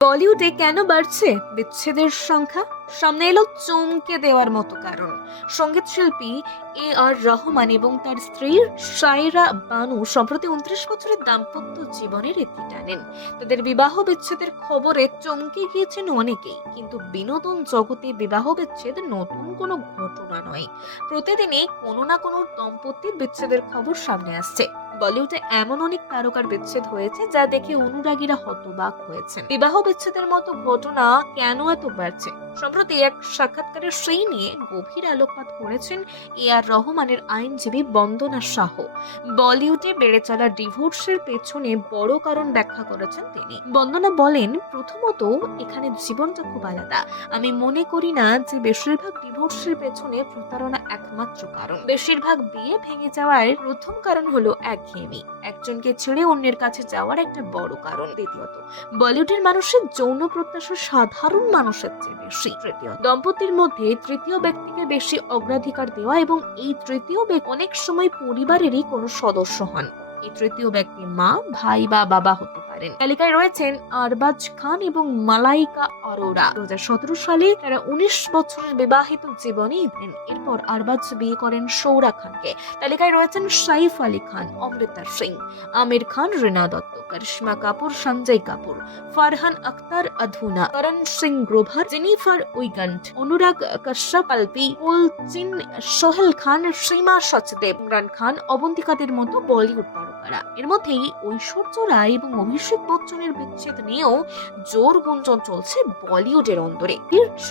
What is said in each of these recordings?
বলিউডে কেন বাড়ছে বিচ্ছেদের সংখ্যা? সামনে এলো চমকে দেওয়ার মতো কারণ। সঙ্গীত শিল্পী A.R. রহমান এবং তার স্ত্রী শায়রা বানু সম্প্রতি 29 বছরের দাম্পত্য জীবনের ইতি টানেন। তাদের বিবাহ বিচ্ছেদের খবরে চমকে গিয়েছেন অনেকেই, কিন্তু বিনোদন জগতে বিবাহ বিচ্ছেদ নতুন কোনো ঘটনা নয়। প্রতিদিনই কোনো না কোনো দম্পতির বিচ্ছেদের খবর সামনে আসছে। বলিউডে এমন অনেক তারকার বিচ্ছেদ হয়েছে যা দেখে অনুরাগীরা হতবাক হয়েছেন। বিবাহ বিচ্ছেদের মতো ঘটনা কেন এত বাড়ছে? সম্প্রতি এক সাক্ষাৎকারে সেই নিয়ে গভীর আলোকপাত করেছেন A.R. রহমানের আইনজীবী বন্দনা শাহ। বলিউডে বেড়ে চলা ডিভোর্সের পেছনে বড় কারণ ব্যাখ্যা করেছেন তিনি। বন্দনা বলেন, প্রথমত এখানে জীবনটা খুব আলাদা। আমি মনে করি না যে বেশিরভাগ ডিভোর্সের পেছনে প্রতারণা একমাত্র কারণ। বেশিরভাগ বিয়ে ভেঙে যাওয়ার প্রথম কারণ হলো একঘেয়েমি, একজনকে ছেড়ে অন্যের কাছে যাওয়ার একটা বড় কারণ। দ্বিতীয়ত, বলিউডের মানুষের যৌন প্রত্যাশা সাধারণ মানুষের চেয়ে বেশি। তৃতীয়, দম্পতির মধ্যে তৃতীয় ব্যক্তিকে বেশি অগ্রাধিকার দেওয়া, এবং এই তৃতীয় ব্যক্তি অনেক সময় পরিবারেরই কোনো সদস্য হন। এই তৃতীয় ব্যক্তি মা, ভাই বা বাবা হতে পারেন। তালিকায় রয়েছেন আরবাজ খান এবং মালাইকা অরোরা। 2017 সালে তারা 19 বছরের বিবাহিত জীবনে দেন। এরপর আরবাজ বিয়ে করেন সৌরা খানকে। তালিকায় রয়েছেন সাইফ আলী খান, অমৃতা সিং, আমির খান, রিনা দত্ত, করিশ্মা কাপুর, সঞ্জয় কাপুর, ফারহান আখতার অধুনা, করণ সিং গ্রোভার, জেনিফার উইগান্ট, অনুরাগ কাশ্যপ, আলপি কোলচিন, সোহেল খান, সীমা সচদেব, ইমরান খান, অবন্তিকাদের মতো বলিউড তারকারা। এর মধ্যেই ঐশ্বর্য রায় এবং অভিষেক বচ্চনের বিচ্ছেদ নিয়েও জোর গুঞ্জন চলছে বলিউডের অন্দরে।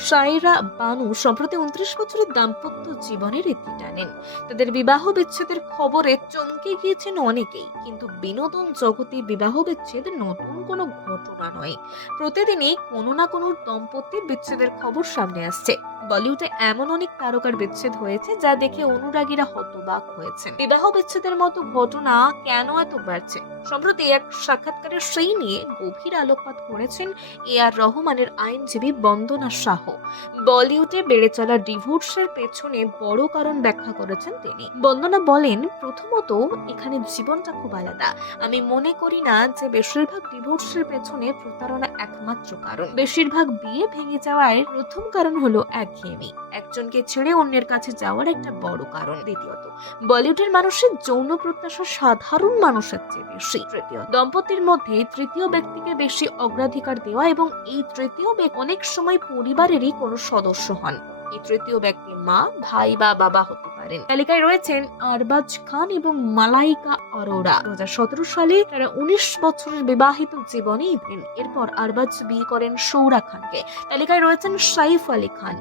শায়রা বানু সম্প্রতি 29 বছরের দাম্পত্য জীবনের ইতি টানেন। তাদের বিবাহ বিচ্ছেদের খবরে চমকে গিয়েছেন অনেকেই, কিন্তু বিনোদন জগতে বিবাহ বিচ্ছেদ নতুন কোনো ঘটনা নয়। প্রতিদিনই কোনো না কোনো দম্পতির বিচ্ছেদের খবর সামনে আসছে। বলিউডে এমন অনেক তারকার বিচ্ছেদ হয়েছে যা দেখে অনুরাগীরা হতবাক হয়েছেন। বিবাহ বিচ্ছেদের মতো ঘটনা কেন এত বাড়ছে? সম্প্রতি এক সাক্ষাৎকারে সেই নিয়ে গভীর আলোকপাত করেছেন A.R. রহমানের আইনজীবী বন্দনা শাহ। বলিউডে বেড়ে চলা ডিভোর্সের পেছনে বড় কারণ ব্যাখ্যা করেছেন তিনি। বন্দনা বলেন, প্রথমত এখানে জীবনটা খুব আলাদা। আমি মনে করি না যে বেশিরভাগ ডিভোর্সের পেছনে প্রতারণা একমাত্র কারণ। বেশিরভাগ বিয়ে ভেঙে যাওয়ার প্রথম কারণ হলো একঘেয়েমি, একজনকে ছেড়ে অন্যের কাছে যাওয়ার একটা বড় কারণ। দ্বিতীয়ত, বলিউডের মানুষের যৌন প্রত্যাশা সাধারণ মানুষের চেয়ে বেশি। তৃতীয়, দম্পতির মধ্যে তৃতীয় ব্যক্তিকে বেশি অগ্রাধিকার দেওয়া, এবং এই তৃতীয় ব্যক্তি অনেক সময় পরিবারেরই কোনো সদস্য হন। এই তৃতীয় ব্যক্তি মা, ভাই বা বাবা হতে পারেন। তালিকায় রয়েছেন আরবাজ খান এবং মালাইকা অরোরা। 2017 সালে তারা 19 বছরের বিবাহিত জীবনে দেন। এরপর আরবাজ বিয়ে করেন সৌরা খানকে। তালিকায় রয়েছেন সাইফ আলী খান,